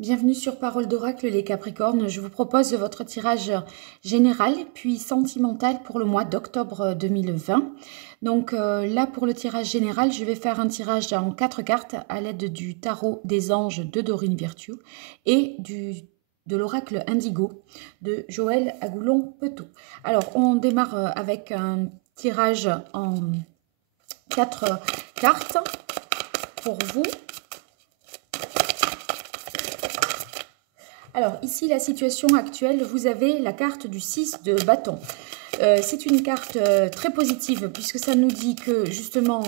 Bienvenue sur Parole d'Oracle les Capricornes. Je vous propose votre tirage général puis sentimental pour le mois d'octobre 2020. Donc là pour le tirage général, je vais faire un tirage en 4 cartes à l'aide du tarot des anges de Dorine Virtue et de l'oracle Indigo de Joël Agoulon-Petot. Alors on démarre avec un tirage en 4 cartes pour vous. Alors ici, la situation actuelle, vous avez la carte du 6 de bâton. C'est une carte très positive puisque ça nous dit que justement,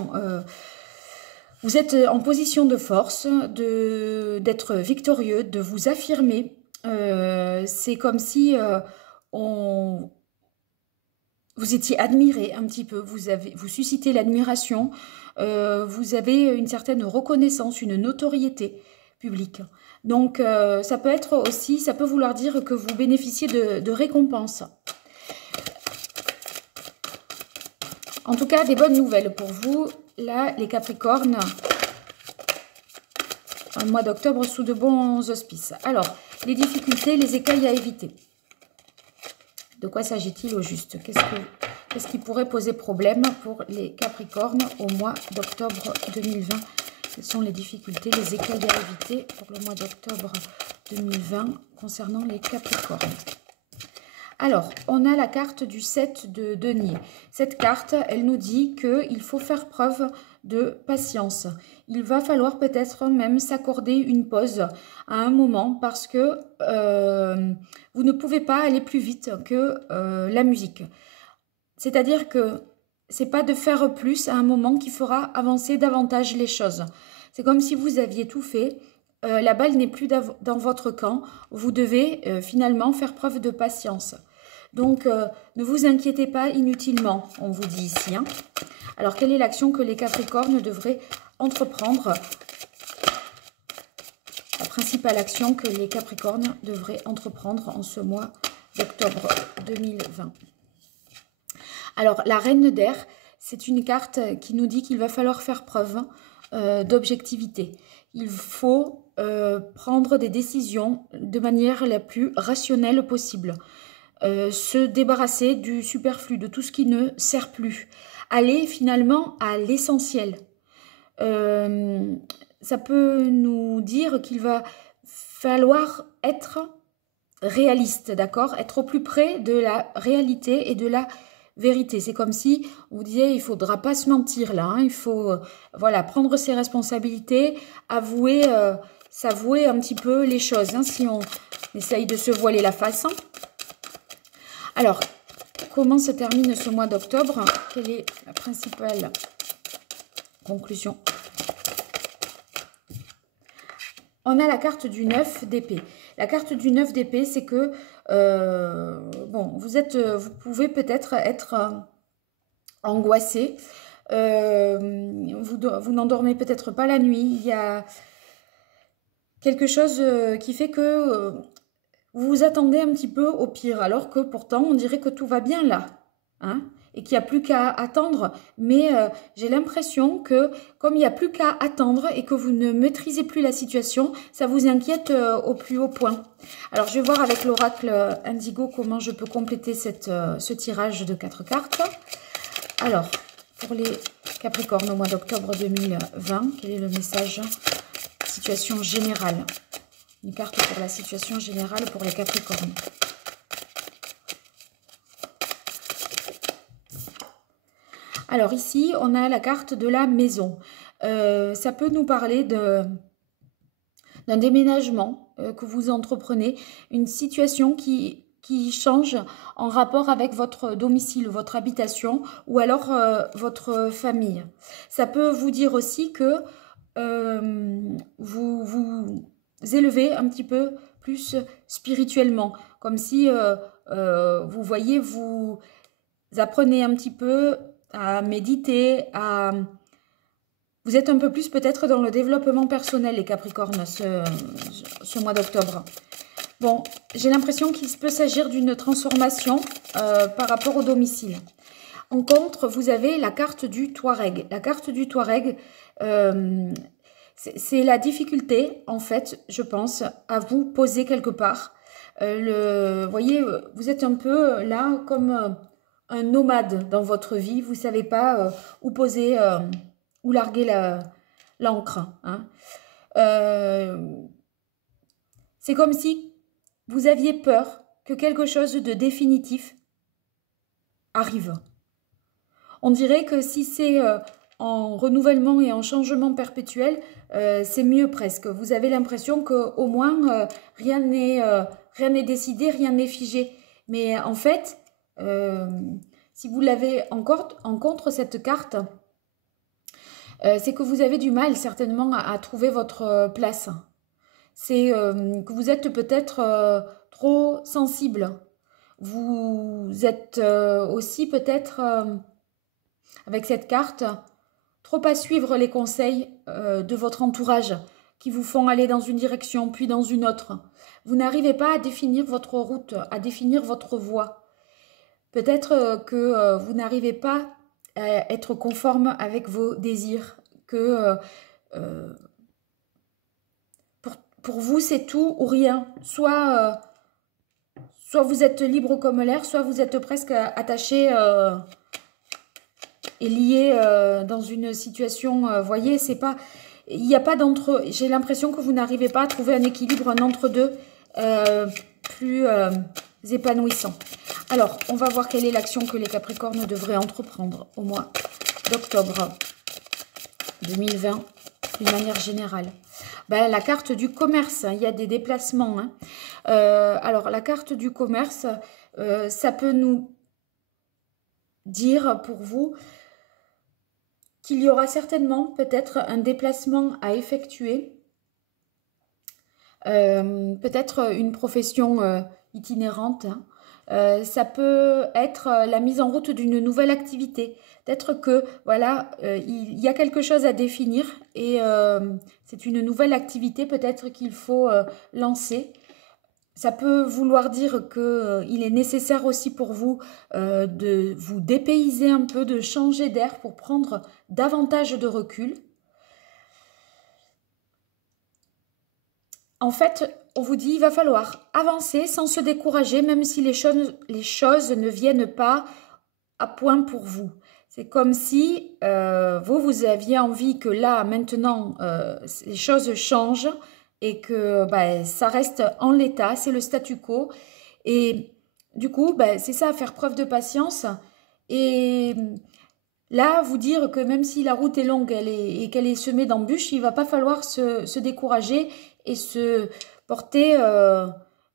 vous êtes en position de force, d'être victorieux, de vous affirmer. C'est comme si vous étiez admiré un petit peu, vous suscitez l'admiration, vous avez une certaine reconnaissance, une notoriété publique. Donc, ça peut être aussi, ça peut vouloir dire que vous bénéficiez de récompenses. En tout cas, des bonnes nouvelles pour vous, là, les Capricornes, un mois d'octobre sous de bons auspices. Alors, les difficultés, les écueils à éviter. De quoi s'agit-il au juste? Qu'est-ce qui pourrait poser problème pour les Capricornes au mois d'octobre 2020? Quelles sont les difficultés, les écueils à éviter pour le mois d'octobre 2020 concernant les Capricornes? Alors, on a la carte du 7 de denier. Cette carte, elle nous dit qu'il faut faire preuve de patience. Il va falloir peut-être même s'accorder une pause à un moment parce que vous ne pouvez pas aller plus vite que la musique. C'est-à-dire que c'est pas de faire plus à un moment qui fera avancer davantage les choses. C'est comme si vous aviez tout fait, la balle n'est plus dans votre camp, vous devez finalement faire preuve de patience. Donc, ne vous inquiétez pas inutilement, on vous dit ici. Hein. Alors, quelle est l'action que les Capricornes devraient entreprendre? La principale action que les Capricornes devraient entreprendre en ce mois d'octobre 2020. Alors, la reine d'air, c'est une carte qui nous dit qu'il va falloir faire preuve d'objectivité. Il faut prendre des décisions de manière la plus rationnelle possible. Se débarrasser du superflu, de tout ce qui ne sert plus. Aller finalement à l'essentiel. Ça peut nous dire qu'il va falloir être réaliste, d'accord? Être au plus près de la réalité et de la vérité. C'est comme si on vous disait, il ne faudra pas se mentir là, hein, il faut voilà, prendre ses responsabilités, s'avouer un petit peu les choses, hein, si on essaye de se voiler la face. Alors, comment se termine ce mois d'octobre? Quelle est la principale conclusion? On a la carte du 9 d'épée. La carte du 9 d'épée, c'est que bon, vous pouvez peut-être être angoissé. Vous n'endormez peut-être pas la nuit. Il y a quelque chose qui fait que vous vous attendez un petit peu au pire, alors que pourtant, on dirait que tout va bien là. Hein, et qu'il n'y a plus qu'à attendre. Mais j'ai l'impression que comme il n'y a plus qu'à attendre et que vous ne maîtrisez plus la situation, ça vous inquiète au plus haut point. Alors, je vais voir avec l'oracle Indigo comment je peux compléter ce tirage de 4 cartes. Alors, pour les Capricornes au mois d'octobre 2020, quel est le message? Situation générale. Une carte pour la situation générale pour les Capricornes. Alors ici, on a la carte de la maison. Ça peut nous parler d'un déménagement que vous entreprenez, une situation qui change en rapport avec votre domicile, votre habitation ou alors votre famille. Ça peut vous dire aussi que vous élevez un petit peu plus spirituellement, comme si vous voyez, vous apprenez un petit peu à méditer, vous êtes un peu plus peut-être dans le développement personnel, les Capricornes, ce mois d'octobre. Bon, j'ai l'impression qu'il peut s'agir d'une transformation par rapport au domicile. En contre, vous avez la carte du Touareg. La carte du Touareg, C'est la difficulté, en fait, je pense, à vous poser quelque part. Vous voyez, vous êtes un peu là comme un nomade dans votre vie. Vous ne savez pas où poser, où larguer l'encre. Hein. C'est comme si vous aviez peur que quelque chose de définitif arrive. On dirait que si c'est en renouvellement et en changement perpétuel, c'est mieux presque. Vous avez l'impression qu'au moins rien n'est décidé, rien n'est figé. Mais en fait, si vous l'avez en contre cette carte, c'est que vous avez du mal certainement à trouver votre place. C'est que vous êtes peut-être trop sensible. Vous êtes aussi peut-être, avec cette carte, trop à suivre les conseils de votre entourage qui vous font aller dans une direction puis dans une autre. Vous n'arrivez pas à définir votre route, à définir votre voie. Peut-être que vous n'arrivez pas à être conforme avec vos désirs, que pour vous c'est tout ou rien. Soit vous êtes libre comme l'air, soit vous êtes presque attaché et lié dans une situation, voyez, c'est pas, il n'y a pas d'entre, j'ai l'impression que vous n'arrivez pas à trouver un équilibre, un entre-deux plus épanouissant. Alors, on va voir quelle est l'action que les Capricornes devraient entreprendre au mois d'octobre 2020, d'une manière générale. Ben, la carte du commerce, hein, il y a des déplacements. Hein. Alors, la carte du commerce, ça peut nous dire pour vous qu'il y aura certainement peut-être un déplacement à effectuer, peut-être une profession itinérante. Hein. Ça peut être la mise en route d'une nouvelle activité. Peut-être que voilà, il y a quelque chose à définir et c'est une nouvelle activité peut-être qu'il faut lancer. Ça peut vouloir dire qu'il est nécessaire aussi pour vous de vous dépayser un peu, de changer d'air pour prendre davantage de recul. En fait, on vous dit qu'il va falloir avancer sans se décourager, même si les choses ne viennent pas à point pour vous. C'est comme si vous aviez envie que là, maintenant, les choses changent et que ça reste en l'état, c'est le statu quo. Et du coup, c'est ça, faire preuve de patience. Et là, vous dire que même si la route est longue et qu'elle est semée d'embûches, il ne va pas falloir se décourager et se porter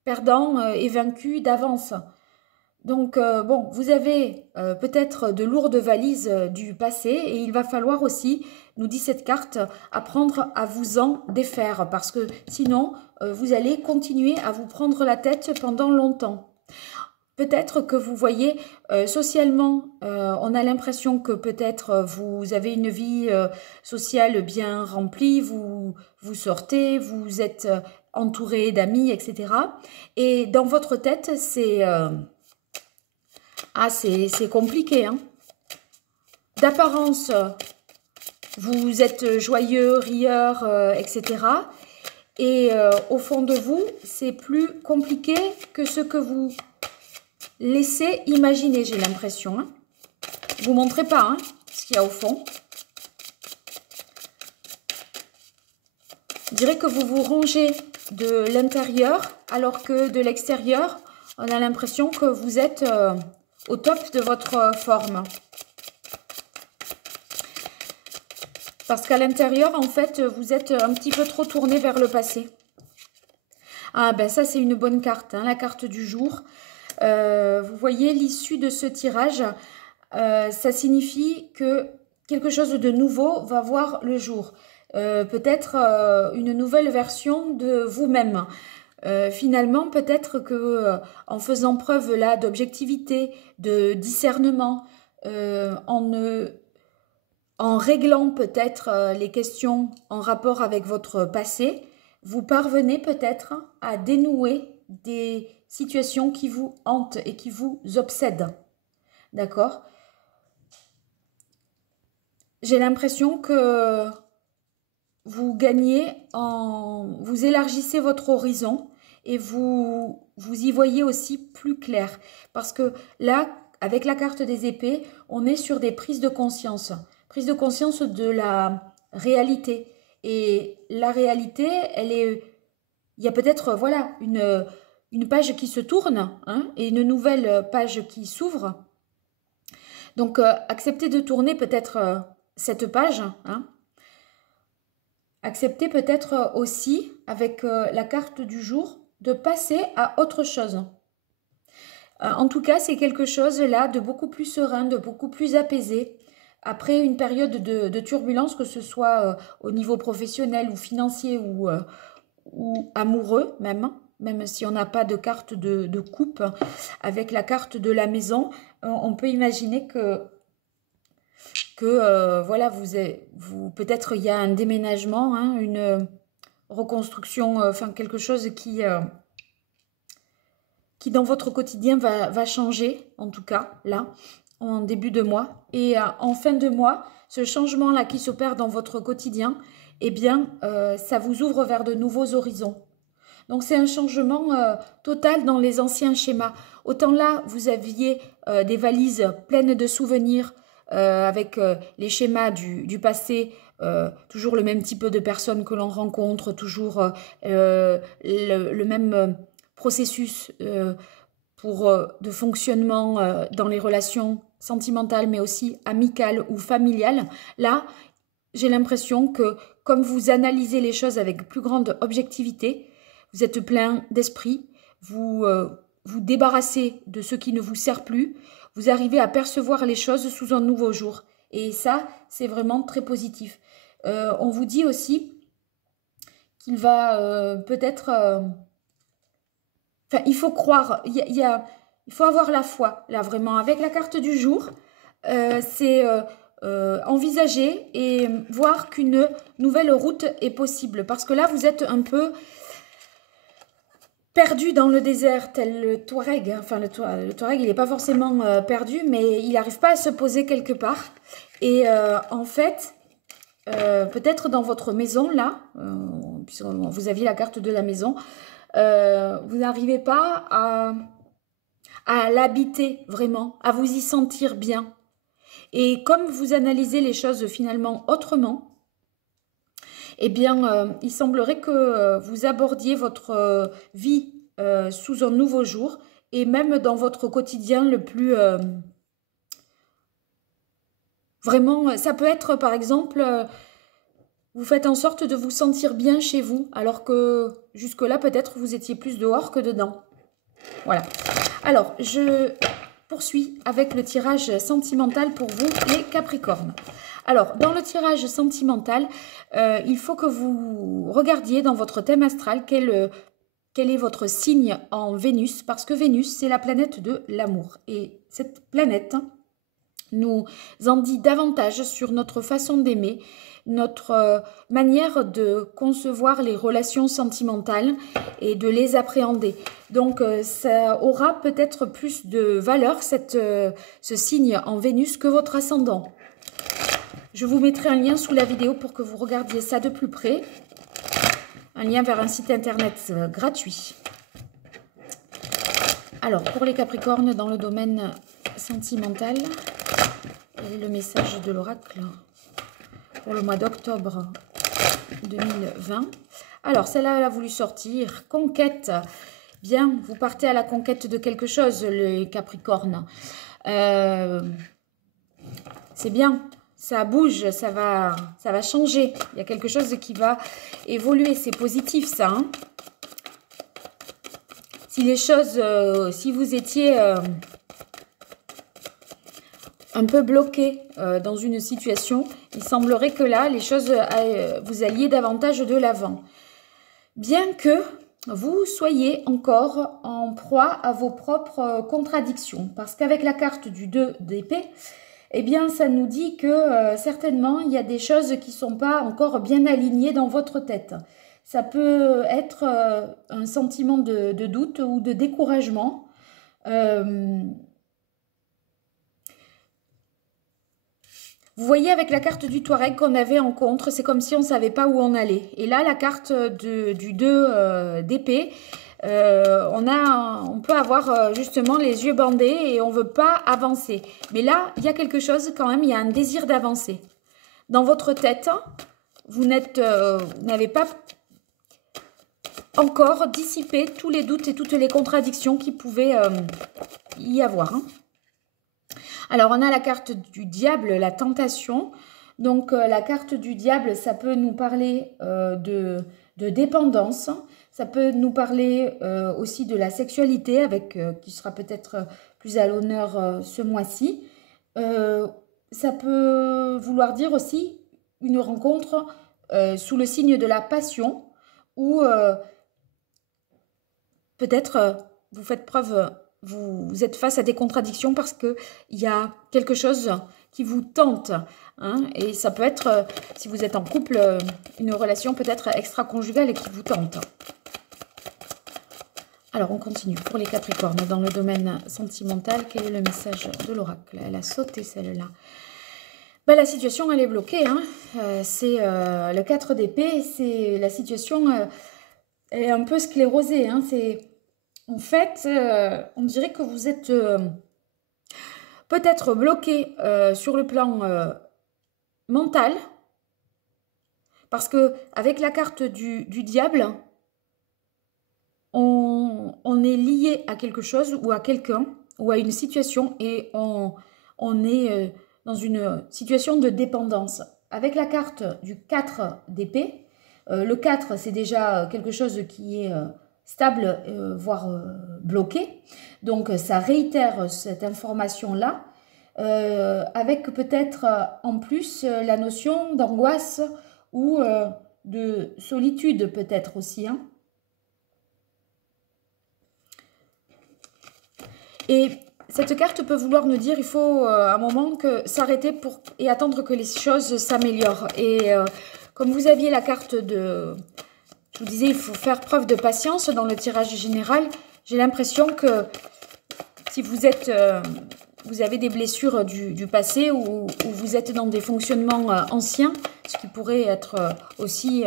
perdant et vaincu d'avance. Donc, bon, vous avez peut-être de lourdes valises du passé et il va falloir aussi, nous dit cette carte, apprendre à vous en défaire parce que sinon, vous allez continuer à vous prendre la tête pendant longtemps. Peut-être que vous voyez, socialement, on a l'impression que peut-être vous avez une vie sociale bien remplie, vous sortez, vous êtes entouré d'amis, etc. Et dans votre tête, c'est compliqué. Hein. D'apparence, vous êtes joyeux, rieur, etc. Et au fond de vous, c'est plus compliqué que ce que vous laissez imaginer, j'ai l'impression. Hein. Je vous montrerai pas hein, ce qu'il y a au fond. Je dirais que vous vous rongez de l'intérieur, alors que de l'extérieur, on a l'impression que vous êtes au top de votre forme. Parce qu'à l'intérieur, en fait, vous êtes un petit peu trop tourné vers le passé. Ah ben ça, c'est une bonne carte, hein, la carte du jour. Vous voyez l'issue de ce tirage, ça signifie que quelque chose de nouveau va voir le jour. Peut-être une nouvelle version de vous-même. Finalement, peut-être que en faisant preuve là d'objectivité, de discernement, en réglant peut-être les questions en rapport avec votre passé, vous parvenez peut-être à dénouer des situations qui vous hantent et qui vous obsèdent. D'accord? J'ai l'impression que vous gagnez vous élargissez votre horizon et vous y voyez aussi plus clair. Parce que là, avec la carte des épées, on est sur des prises de conscience. Prise de conscience de la réalité. Et la réalité, il y a peut-être, voilà, une page qui se tourne, hein, et une nouvelle page qui s'ouvre. Donc, acceptez de tourner peut-être cette page, hein. Acceptez peut-être aussi, avec la carte du jour, de passer à autre chose. En tout cas, c'est quelque chose là de beaucoup plus serein, de beaucoup plus apaisé. Après une période de turbulence, que ce soit au niveau professionnel ou financier ou amoureux même si on n'a pas de carte de coupe, avec la carte de la maison, on peut imaginer que voilà, peut-être il y a un déménagement, hein, une reconstruction, enfin quelque chose qui dans votre quotidien va changer, en tout cas, là, en début de mois. Et en fin de mois, ce changement-là qui s'opère dans votre quotidien, eh bien, ça vous ouvre vers de nouveaux horizons. Donc, c'est un changement total dans les anciens schémas. Autant là, vous aviez des valises pleines de souvenirs avec les schémas du passé, toujours le même type de personnes que l'on rencontre, toujours le même processus de fonctionnement dans les relations sentimentales, mais aussi amicales ou familiales. Là, j'ai l'impression que comme vous analysez les choses avec plus grande objectivité, vous êtes plein d'esprit, vous vous débarrassez de ce qui ne vous sert plus, vous arrivez à percevoir les choses sous un nouveau jour. Et ça, c'est vraiment très positif. On vous dit aussi qu'il va peut-être... Enfin, il faut croire, il faut avoir la foi, là, vraiment. Avec la carte du jour, c'est envisager et voir qu'une nouvelle route est possible. Parce que là, vous êtes un peu perdu dans le désert, tel le Touareg. Enfin, le Touareg, il n'est pas forcément perdu, mais il n'arrive pas à se poser quelque part. Et en fait, peut-être dans votre maison, là, puisque vous aviez la carte de la maison, vous n'arrivez pas à l'habiter vraiment, à vous y sentir bien. Et comme vous analysez les choses finalement autrement, eh bien, il semblerait que vous abordiez votre vie sous un nouveau jour et même dans votre quotidien le plus... vraiment, ça peut être par exemple... vous faites en sorte de vous sentir bien chez vous, alors que jusque-là, peut-être, vous étiez plus dehors que dedans. Voilà. Alors, je poursuis avec le tirage sentimental pour vous, les Capricornes. Alors, dans le tirage sentimental, il faut que vous regardiez dans votre thème astral quel est votre signe en Vénus, parce que Vénus, c'est la planète de l'amour. Et cette planète nous en dit davantage sur notre façon d'aimer, notre manière de concevoir les relations sentimentales et de les appréhender. Donc, ça aura peut-être plus de valeur, ce signe en Vénus, que votre ascendant. Je vous mettrai un lien sous la vidéo pour que vous regardiez ça de plus près. Un lien vers un site internet gratuit. Alors, pour les Capricornes, dans le domaine sentimental, quel est le message de l'oracle pour le mois d'octobre 2020? Alors, celle-là, elle a voulu sortir. Conquête. Bien, vous partez à la conquête de quelque chose, les Capricornes. C'est bien. Ça bouge, ça va changer. Il y a quelque chose qui va évoluer. C'est positif, ça. Hein, si les choses, si vous étiez un peu bloqué dans une situation, il semblerait que là, les choses, vous alliez davantage de l'avant. Bien que vous soyez encore en proie à vos propres contradictions. Parce qu'avec la carte du 2 d'épée, eh bien, ça nous dit que certainement, il y a des choses qui ne sont pas encore bien alignées dans votre tête. Ça peut être un sentiment de doute ou de découragement. Vous voyez avec la carte du Touareg qu'on avait en contre, c'est comme si on ne savait pas où on allait. Et là, la carte du 2 d'épée, on peut avoir justement les yeux bandés et on ne veut pas avancer. Mais là, il y a quelque chose quand même, il y a un désir d'avancer. Dans votre tête, vous n'avez pas encore dissipé tous les doutes et toutes les contradictions qui pouvaient y avoir. Hein. Alors, on a la carte du diable, la tentation. Donc, la carte du diable, ça peut nous parler de dépendance. Ça peut nous parler aussi de la sexualité, qui sera peut-être plus à l'honneur ce mois-ci. Ça peut vouloir dire aussi une rencontre sous le signe de la passion ou peut-être vous faites preuve, vous êtes face à des contradictions parce qu'il y a quelque chose qui vous tente. Hein, et ça peut être, si vous êtes en couple, une relation peut-être extra-conjugale et qui vous tente. Alors, on continue pour les Capricornes. Dans le domaine sentimental, quel est le message de l'oracle? Elle a sauté celle-là. Ben, la situation, elle est bloquée. Hein. C'est le 4 d'épée. C'est la situation est un peu sclérosée. Hein. En fait, on dirait que vous êtes peut-être bloqué sur le plan mental. Parce que avec la carte du diable, on est lié à quelque chose ou à quelqu'un ou à une situation et on est dans une situation de dépendance. Avec la carte du 4 d'épée, le 4 c'est déjà quelque chose qui est stable, voire bloqué. Donc ça réitère cette information-là avec peut-être en plus la notion d'angoisse ou de solitude peut-être aussi. Hein. Et cette carte peut vouloir nous dire il faut un moment s'arrêter et attendre que les choses s'améliorent. Et comme vous aviez la carte de... Je vous disais, il faut faire preuve de patience dans le tirage général. J'ai l'impression que si vous avez des blessures du passé ou vous êtes dans des fonctionnements anciens, ce qui pourrait être aussi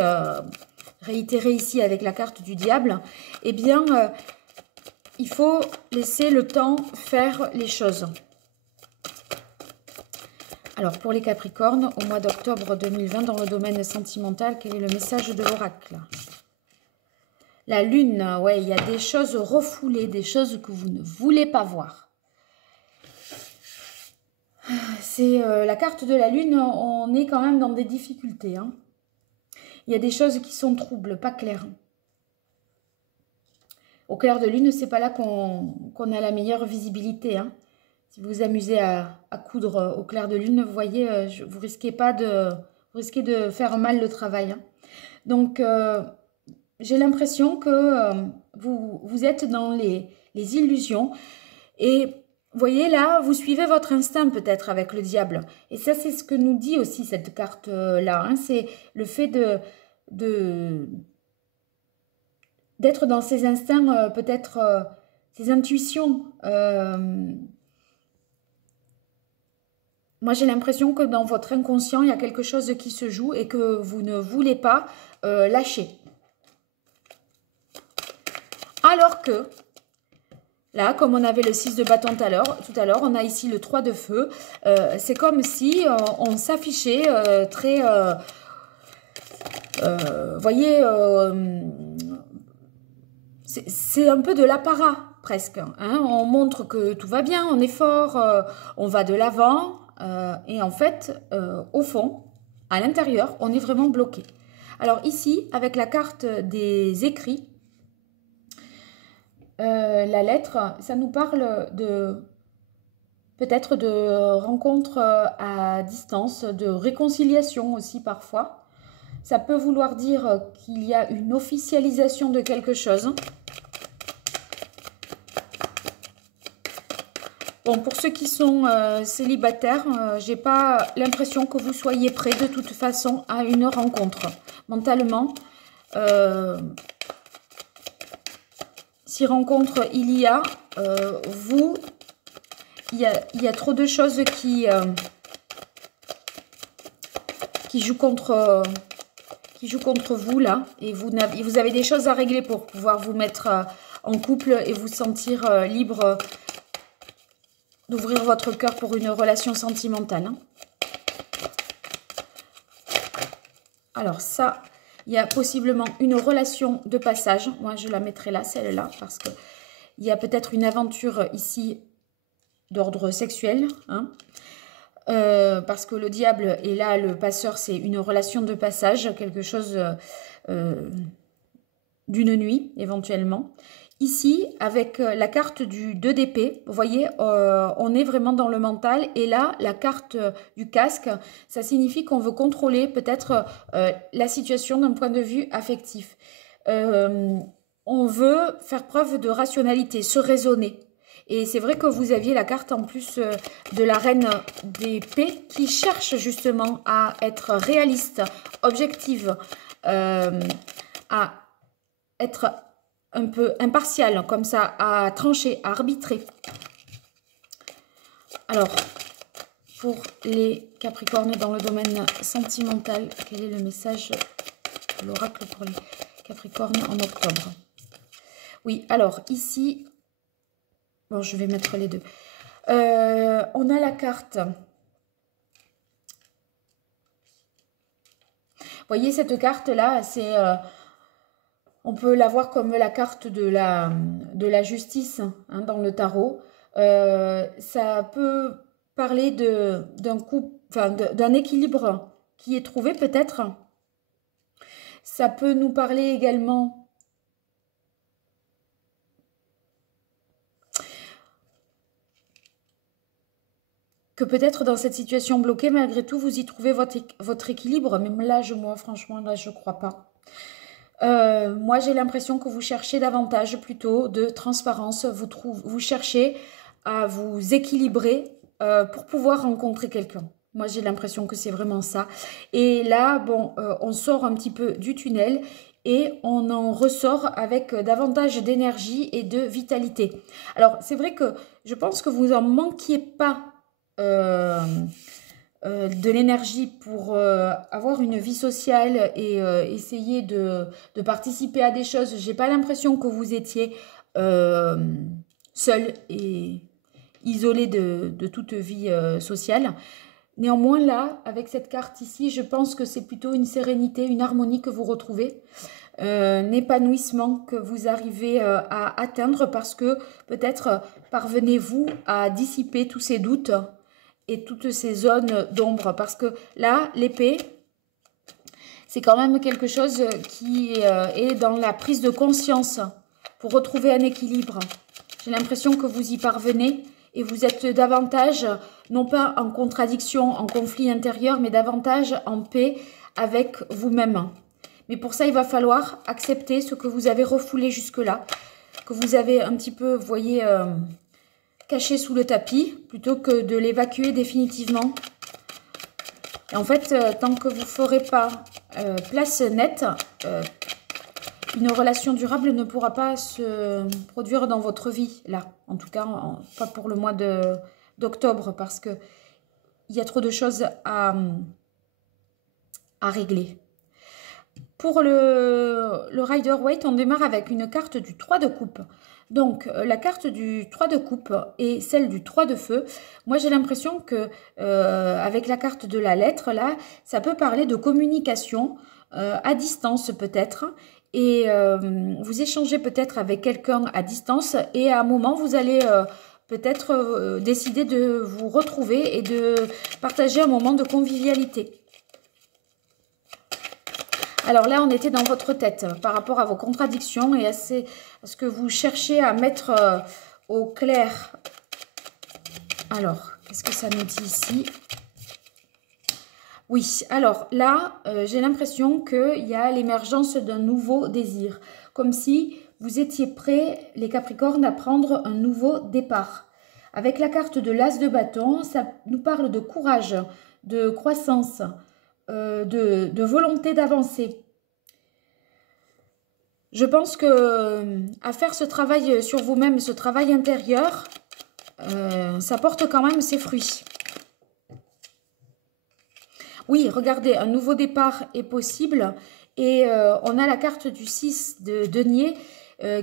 réitéré ici avec la carte du diable, eh bien... il faut laisser le temps faire les choses. Alors, pour les Capricornes, au mois d'octobre 2020, dans le domaine sentimental, quel est le message de l'oracle? La Lune, ouais, il y a des choses refoulées, des choses que vous ne voulez pas voir. C'est la carte de la Lune, on est quand même dans des difficultés. Hein. Il y a des choses qui sont troubles, pas claires. Au clair de lune, c'est pas là qu'on a la meilleure visibilité. Hein. Si vous vous amusez à coudre au clair de lune, vous voyez, vous risquez de faire mal le travail. Hein. Donc, j'ai l'impression que vous êtes dans les illusions. Et vous voyez là, vous suivez votre instinct peut-être avec le diable. Et ça, c'est ce que nous dit aussi cette carte-là. Hein. C'est le fait d'être dans ses instincts, peut-être ses intuitions. Moi, j'ai l'impression que dans votre inconscient, il y a quelque chose qui se joue et que vous ne voulez pas lâcher. Alors que, là, comme on avait le 6 de bâton tout à l'heure, on a ici le 3 de feu. C'est comme si on s'affichait très... voyez... c'est un peu de l'apparat, presque. Hein. On montre que tout va bien, on est fort, on va de l'avant. Et en fait, au fond, à l'intérieur, on est vraiment bloqué. Alors ici, avec la carte des écrits, la lettre, ça nous parle peut-être de rencontres à distance, de réconciliation aussi parfois. Ça peut vouloir dire qu'il y a une officialisation de quelque chose. Bon, pour ceux qui sont célibataires, j'ai pas l'impression que vous soyez prêts de toute façon à une rencontre. Mentalement, si rencontre il y a, il y a trop de choses qui qui joue contre vous là. Et vous avez des choses à régler pour pouvoir vous mettre en couple et vous sentir libre d'ouvrir votre cœur pour une relation sentimentale. Hein. Alors ça, il y a possiblement une relation de passage. Moi, je la mettrai là, celle-là, parce que il y a peut-être une aventure ici d'ordre sexuel. Hein. Parce que le diable et là, le passeur, c'est une relation de passage, quelque chose d'une nuit, éventuellement. Ici, avec la carte du 2 d'épée, vous voyez, on est vraiment dans le mental. Et là, la carte du casque, ça signifie qu'on veut contrôler peut-être la situation d'un point de vue affectif. On veut faire preuve de rationalité, se raisonner. Et c'est vrai que vous aviez la carte en plus de la reine d'épée qui cherche justement à être réaliste, objective, à être un peu impartial, comme ça, à trancher, à arbitrer. Alors, pour les Capricornes dans le domaine sentimental, quel est le message de l'oracle pour les Capricornes en octobre? Oui, alors ici, bon, je vais mettre les deux. On a la carte. Vous voyez cette carte-là, c'est... on peut la voir comme la carte de la justice hein, dans le tarot. Ça peut parler d'un couple, enfin d'un équilibre qui est trouvé peut-être. Ça peut nous parler également que peut-être dans cette situation bloquée, malgré tout, vous y trouvez votre équilibre. Mais là, moi, franchement, là, je ne crois pas. Moi, j'ai l'impression que vous cherchez davantage plutôt de transparence. Vous cherchez à vous équilibrer pour pouvoir rencontrer quelqu'un. Moi, j'ai l'impression que c'est vraiment ça. Et là, bon, on sort un petit peu du tunnel et on en ressort avec davantage d'énergie et de vitalité. Alors, c'est vrai que je pense que vous n'en manquiez pas de l'énergie pour avoir une vie sociale et essayer de participer à des choses. J'ai pas l'impression que vous étiez seul et isolé de toute vie sociale. Néanmoins, là, avec cette carte ici, je pense que c'est plutôt une sérénité, une harmonie que vous retrouvez, un épanouissement que vous arrivez à atteindre parce que peut-être parvenez-vous à dissiper tous ces doutes et toutes ces zones d'ombre. Parce que là, l'épée, c'est quand même quelque chose qui est dans la prise de conscience pour retrouver un équilibre. J'ai l'impression que vous y parvenez et vous êtes davantage, non pas en contradiction, en conflit intérieur, mais davantage en paix avec vous-même. Mais pour ça, il va falloir accepter ce que vous avez refoulé jusque-là, que vous avez un petit peu, vous voyez, caché sous le tapis, plutôt que de l'évacuer définitivement. Et en fait, tant que vous ne ferez pas place nette, une relation durable ne pourra pas se produire dans votre vie, là. En tout cas, pas pour le mois d'octobre, parce qu'il y a trop de choses à régler. Pour le Rider-Waite, on démarre avec une carte du 3 de coupe. Donc, la carte du 3 de coupe et celle du 3 de feu, moi j'ai l'impression que avec la carte de la lettre, là, ça peut parler de communication à distance peut-être. Et vous échangez peut-être avec quelqu'un à distance et à un moment, vous allez peut-être décider de vous retrouver et de partager un moment de convivialité. Alors là, on était dans votre tête par rapport à vos contradictions et à ce que vous cherchez à mettre au clair. Alors, qu'est-ce que ça nous dit ici? Oui, alors là, j'ai l'impression qu'il y a l'émergence d'un nouveau désir. Comme si vous étiez prêts, les Capricornes, à prendre un nouveau départ. Avec la carte de l'As de bâton, ça nous parle de courage, de croissance, de volonté d'avancer. Je pense que à faire ce travail sur vous-même, ce travail intérieur, ça porte quand même ses fruits. Oui, regardez, un nouveau départ est possible. Et on a la carte du 6 de denier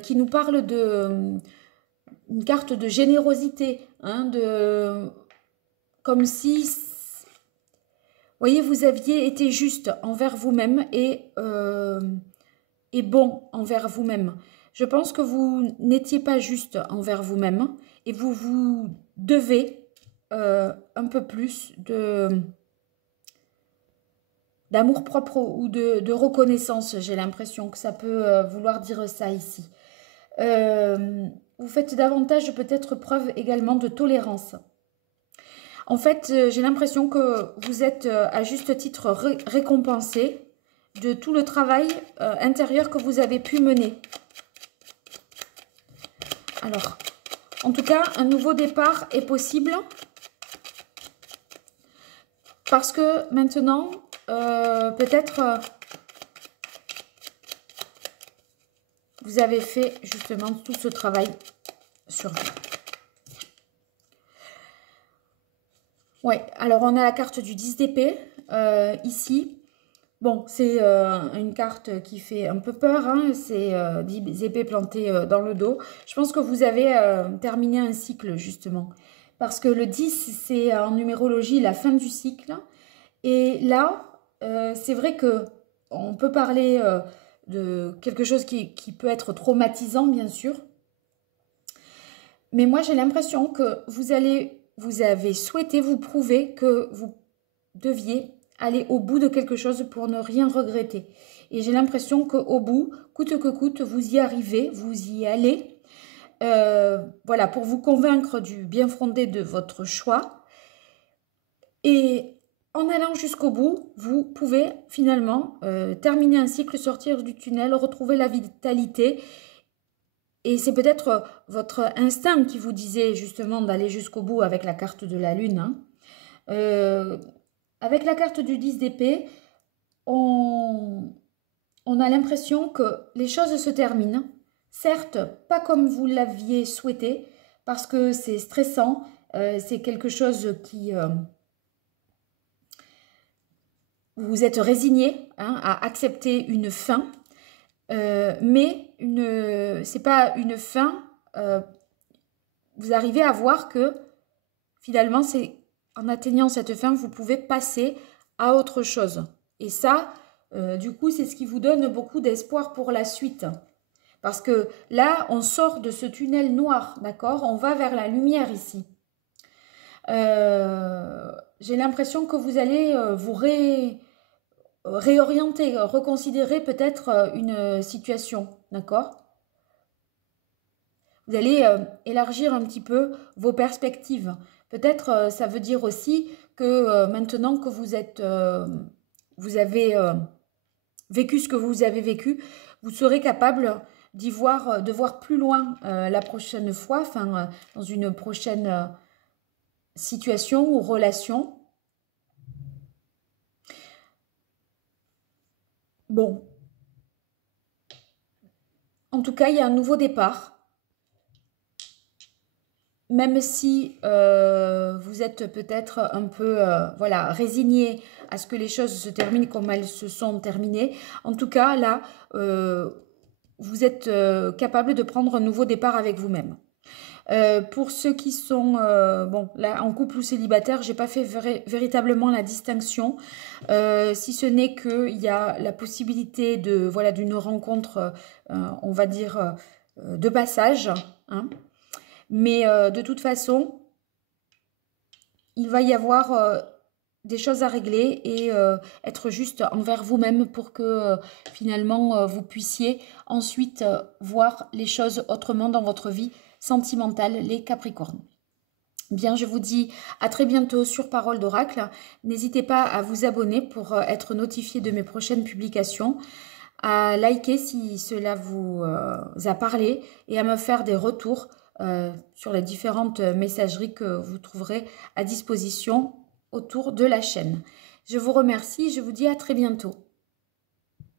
qui nous parle de une carte de générosité. Hein, comme si, vous voyez, vous aviez été juste envers vous-même et bon envers vous-même. Je pense que vous n'étiez pas juste envers vous-même et vous vous devez un peu plus d'amour-propre ou de reconnaissance. J'ai l'impression que ça peut vouloir dire ça ici. Vous faites davantage peut-être preuve également de tolérance. En fait, j'ai l'impression que vous êtes à juste titre récompensé de tout le travail intérieur que vous avez pu mener. Alors, en tout cas, un nouveau départ est possible parce que maintenant, peut-être vous avez fait justement tout ce travail sur vous. Ouais, alors on a la carte du 10 d'épée ici. Bon, c'est une carte qui fait un peu peur, hein, c'est 10 épées plantées dans le dos. Je pense que vous avez terminé un cycle, justement. Parce que le 10, c'est en numérologie la fin du cycle. Et là, c'est vrai que on peut parler de quelque chose qui peut être traumatisant, bien sûr. Mais moi, j'ai l'impression que vous avez souhaité vous prouver que vous deviez aller au bout de quelque chose pour ne rien regretter. Et j'ai l'impression qu'au bout, coûte que coûte, vous y arrivez, vous y allez. Voilà, pour vous convaincre du bien fondé de votre choix. Et en allant jusqu'au bout, vous pouvez finalement terminer un cycle, sortir du tunnel, retrouver la vitalité. Et c'est peut-être votre instinct qui vous disait justement d'aller jusqu'au bout avec la carte de la lune. Hein. Avec la carte du 10 d'épée, on a l'impression que les choses se terminent. Certes, pas comme vous l'aviez souhaité, parce que c'est stressant, c'est quelque chose qui... vous êtes résigné à accepter une fin, mais c'est pas une fin. Vous arrivez à voir que finalement, c'est en atteignant cette fin, vous pouvez passer à autre chose. Et ça, du coup, c'est ce qui vous donne beaucoup d'espoir pour la suite. Parce que là, on sort de ce tunnel noir, d'accord? On va vers la lumière ici. J'ai l'impression que vous allez vous réorienter, reconsidérer peut-être une situation, d'accord? Vous allez élargir un petit peu vos perspectives. Peut-être ça veut dire aussi que maintenant que vous avez vécu ce que vous avez vécu, vous serez capable de voir plus loin la prochaine fois, enfin dans une prochaine situation ou relation. Bon. En tout cas, il y a un nouveau départ. Même si vous êtes peut-être un peu voilà, résigné à ce que les choses se terminent comme elles se sont terminées, en tout cas, là, vous êtes capable de prendre un nouveau départ avec vous-même. Pour ceux qui sont bon, là, en couple ou célibataire, j'ai pas fait véritablement la distinction, si ce n'est qu'il y a la possibilité voilà, d'une rencontre, on va dire, de passage, hein. Mais de toute façon, il va y avoir des choses à régler et être juste envers vous-même pour que finalement vous puissiez ensuite voir les choses autrement dans votre vie sentimentale, les Capricornes. Bien, je vous dis à très bientôt sur Parole d'Oracle. N'hésitez pas à vous abonner pour être notifié de mes prochaines publications, à liker si cela vous a parlé et à me faire des retours sur les différentes messageries que vous trouverez à disposition autour de la chaîne. Je vous remercie, je vous dis à très bientôt.